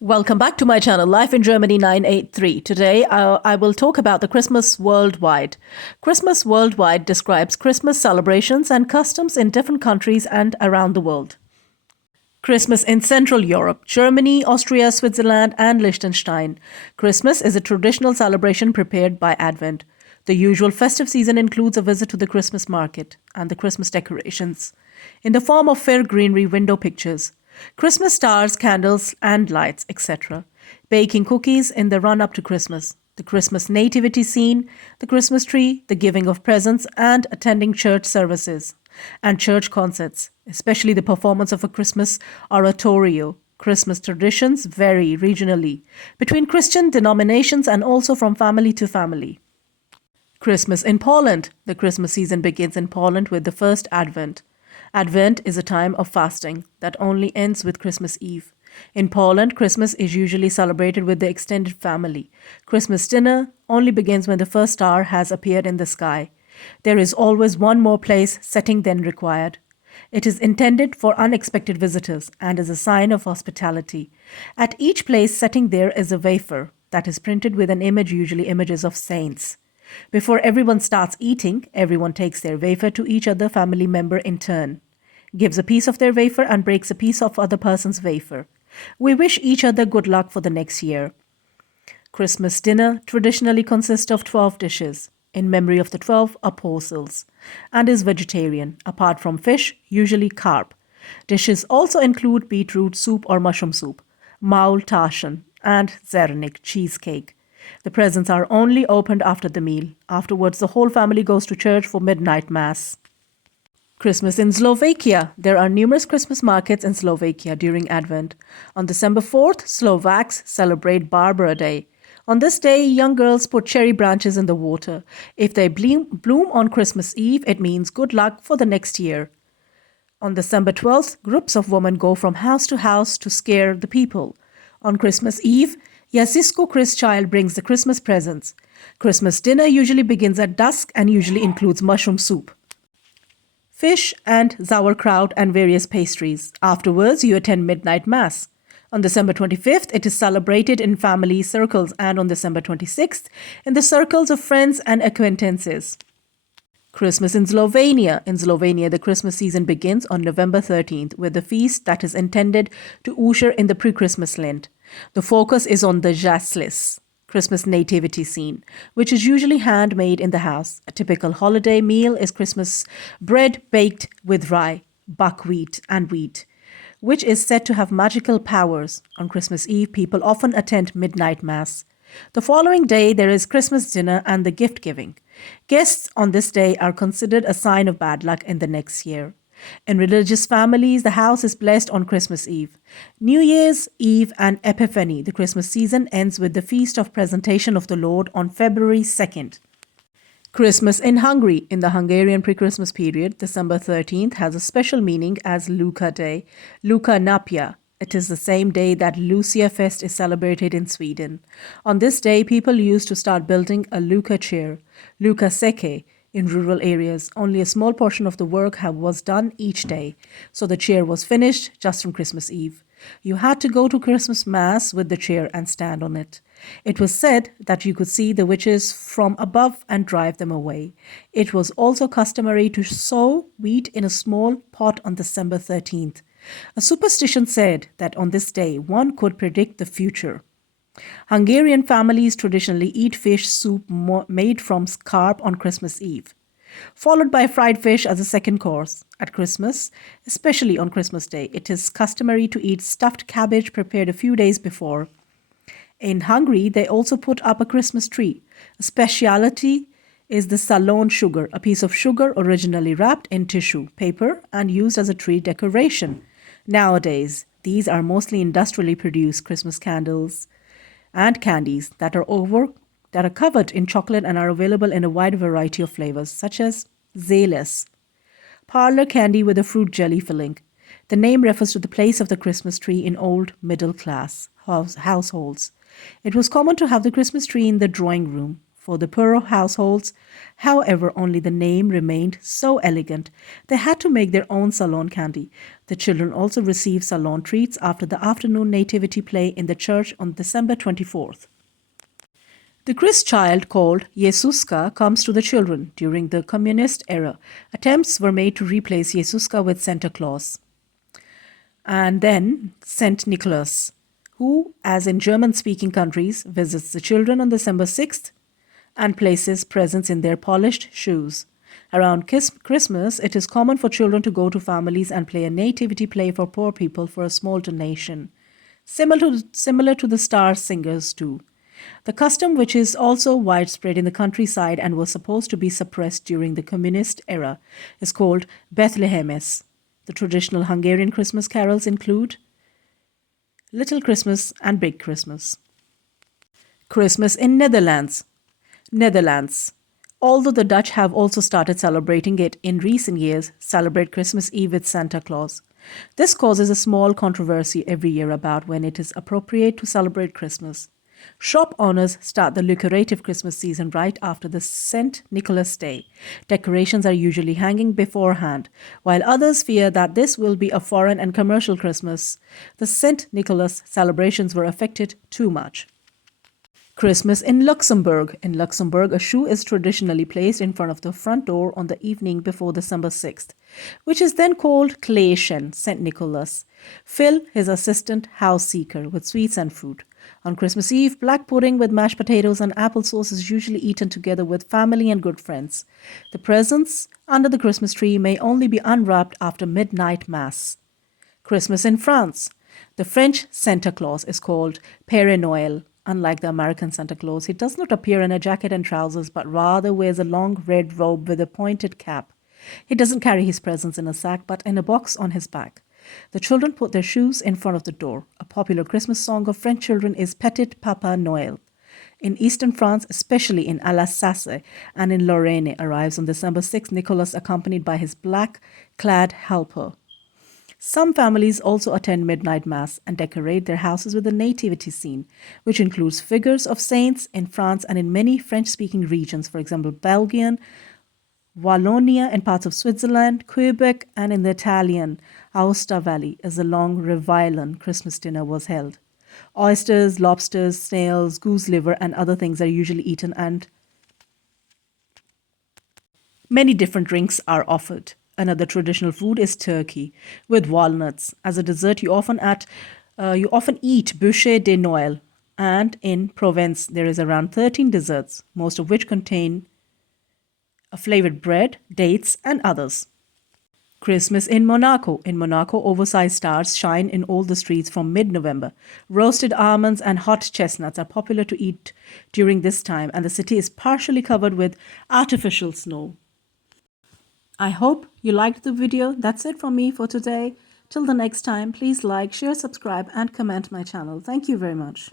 Welcome back to my channel, Life in Germany 983. Today, I will talk about the Christmas worldwide. Christmas worldwide describes Christmas celebrations and customs in different countries and around the world. Christmas in Central Europe, Germany, Austria, Switzerland, and Liechtenstein. Christmas is a traditional celebration prepared by Advent. The usual festive season includes a visit to the Christmas market and the Christmas decorations in the form of fair greenery window pictures, Christmas stars, candles, and lights, etc. Baking cookies in the run-up to Christmas, the Christmas nativity scene, the Christmas tree, the giving of presents, and attending church services and church concerts, especially the performance of a Christmas oratorio. Christmas traditions vary regionally, between Christian denominations and also from family to family. Christmas in Poland. The Christmas season begins in Poland with the first Advent. Advent is a time of fasting that only ends with Christmas Eve. In Poland, Christmas is usually celebrated with the extended family. Christmas dinner only begins when the first star has appeared in the sky. There is always one more place setting than required. It is intended for unexpected visitors and is a sign of hospitality. At each place setting there is a wafer that is printed with an image, usually images of saints. Before everyone starts eating, everyone takes their wafer to each other family member in turn, gives a piece of their wafer and breaks a piece of other person's wafer. We wish each other good luck for the next year. Christmas dinner traditionally consists of 12 dishes in memory of the 12 apostles and is vegetarian, apart from fish, usually carp. Dishes also include beetroot soup or mushroom soup, Maultaschen, and Zernik cheesecake. The presents are only opened after the meal. Afterwards, the whole family goes to church for midnight mass. Christmas in Slovakia. There are numerous Christmas markets in Slovakia during Advent. On December 4th, Slovaks celebrate Barbara Day. On this day, young girls put cherry branches in the water. If they bloom on Christmas Eve, it means good luck for the next year. On December 12th, groups of women go from house to house to scare the people. On Christmas Eve, Yasisko Christchild brings the Christmas presents. Christmas dinner usually begins at dusk and usually includes mushroom soup, fish and sauerkraut and various pastries. Afterwards, you attend midnight mass. On December 25th, it is celebrated in family circles, and on December 26th, in the circles of friends and acquaintances. Christmas in Slovenia. In Slovenia, the Christmas season begins on November 13th with a feast that is intended to usher in the pre-Christmas Lent. The focus is on the Jaslis, Christmas nativity scene, which is usually handmade in the house. A typical holiday meal is Christmas bread baked with rye, buckwheat, and wheat, which is said to have magical powers. On Christmas Eve, people often attend midnight mass. The following day, there is Christmas dinner and the gift giving. Guests on this day are considered a sign of bad luck in the next year. In religious families, the house is blessed on Christmas Eve. New Year's Eve and Epiphany, the Christmas season, ends with the Feast of Presentation of the Lord on February 2nd. Christmas in Hungary. In the Hungarian pre-Christmas period, December 13th has a special meaning as Luca Day, Luca Napja. It is the same day that Lucia Fest is celebrated in Sweden. On this day, people used to start building a Luca chair, Luca Seke, in rural areas. Only a small portion of the work was done each day, so the chair was finished just on Christmas Eve. You had to go to Christmas Mass with the chair and stand on it. It was said that you could see the witches from above and drive them away. It was also customary to sow wheat in a small pot on December 13th. A superstition said that on this day one could predict the future. Hungarian families traditionally eat fish soup made from carp on Christmas Eve, followed by fried fish as a second course. At Christmas, especially on Christmas Day, it is customary to eat stuffed cabbage prepared a few days before. In Hungary, they also put up a Christmas tree. A specialty is the salon sugar, a piece of sugar originally wrapped in tissue paper and used as a tree decoration. Nowadays, these are mostly industrially produced Christmas candles and candies that are covered in chocolate and are available in a wide variety of flavors, such as Zeles, parlor candy with a fruit jelly filling. The name refers to the place of the Christmas tree in old middle-class households. It was common to have the Christmas tree in the drawing room for the poorer households. However, only the name remained so elegant. They had to make their own salon candy. The children also received salon treats after the afternoon nativity play in the church on December 24th. The Christ child called Jesuska comes to the children during the communist era. Attempts were made to replace Jesuska with Santa Claus and then Saint Nicholas, who, as in German-speaking countries, visits the children on December 6th and places presents in their polished shoes. Around Christmas, it is common for children to go to families and play a nativity play for poor people for a small donation, similar to the star singers do. The custom, which is also widespread in the countryside and was supposed to be suppressed during the communist era, is called Bethlehemes. The traditional Hungarian Christmas carols include Little Christmas and Big Christmas. Christmas in Netherlands. Netherlands. Although the Dutch have also started celebrating it in recent years, celebrate Christmas Eve with Santa Claus. This causes a small controversy every year about when it is appropriate to celebrate Christmas. Shop owners start the lucrative Christmas season right after the St. Nicholas Day. Decorations are usually hanging beforehand, while others fear that this will be a foreign and commercial Christmas. The St. Nicholas celebrations were affected too much. Christmas in Luxembourg. In Luxembourg, a shoe is traditionally placed in front of the front door on the evening before December 6th, which is then called Kleeschen, St. Nicholas. Phil, his assistant house seeker, with sweets and fruit. On Christmas Eve, black pudding with mashed potatoes and applesauce is usually eaten together with family and good friends. The presents under the Christmas tree may only be unwrapped after midnight mass. Christmas in France. The French Santa Claus is called Père Noël. Unlike the American Santa Claus, he does not appear in a jacket and trousers, but rather wears a long red robe with a pointed cap. He doesn't carry his presents in a sack, but in a box on his back. The children put their shoes in front of the door. A popular Christmas song of French children is Petit Papa Noël. In eastern France, especially in Alsace and in Lorraine, arrives on December 6th Nicholas accompanied by his black-clad helper. Some families also attend midnight mass and decorate their houses with a nativity scene, which includes figures of saints in France and in many French-speaking regions, for example, Belgium, Wallonia and parts of Switzerland, Quebec, and in the Italian Aosta Valley, as a long Revielon Christmas dinner was held. Oysters, lobsters, snails, goose liver, and other things are usually eaten, and many different drinks are offered. Another traditional food is turkey with walnuts. As a dessert, you often eat bûcher de Noël, and in Provence there is around 13 desserts, most of which contain a flavored bread, dates, and others. Christmas in Monaco. In Monaco, oversized stars shine in all the streets from mid-November. Roasted almonds and hot chestnuts are popular to eat during this time, and the city is partially covered with artificial snow. I hope you liked the video. That's it from me for today. Till the next time, please like, share, subscribe, and comment my channel. Thank you very much.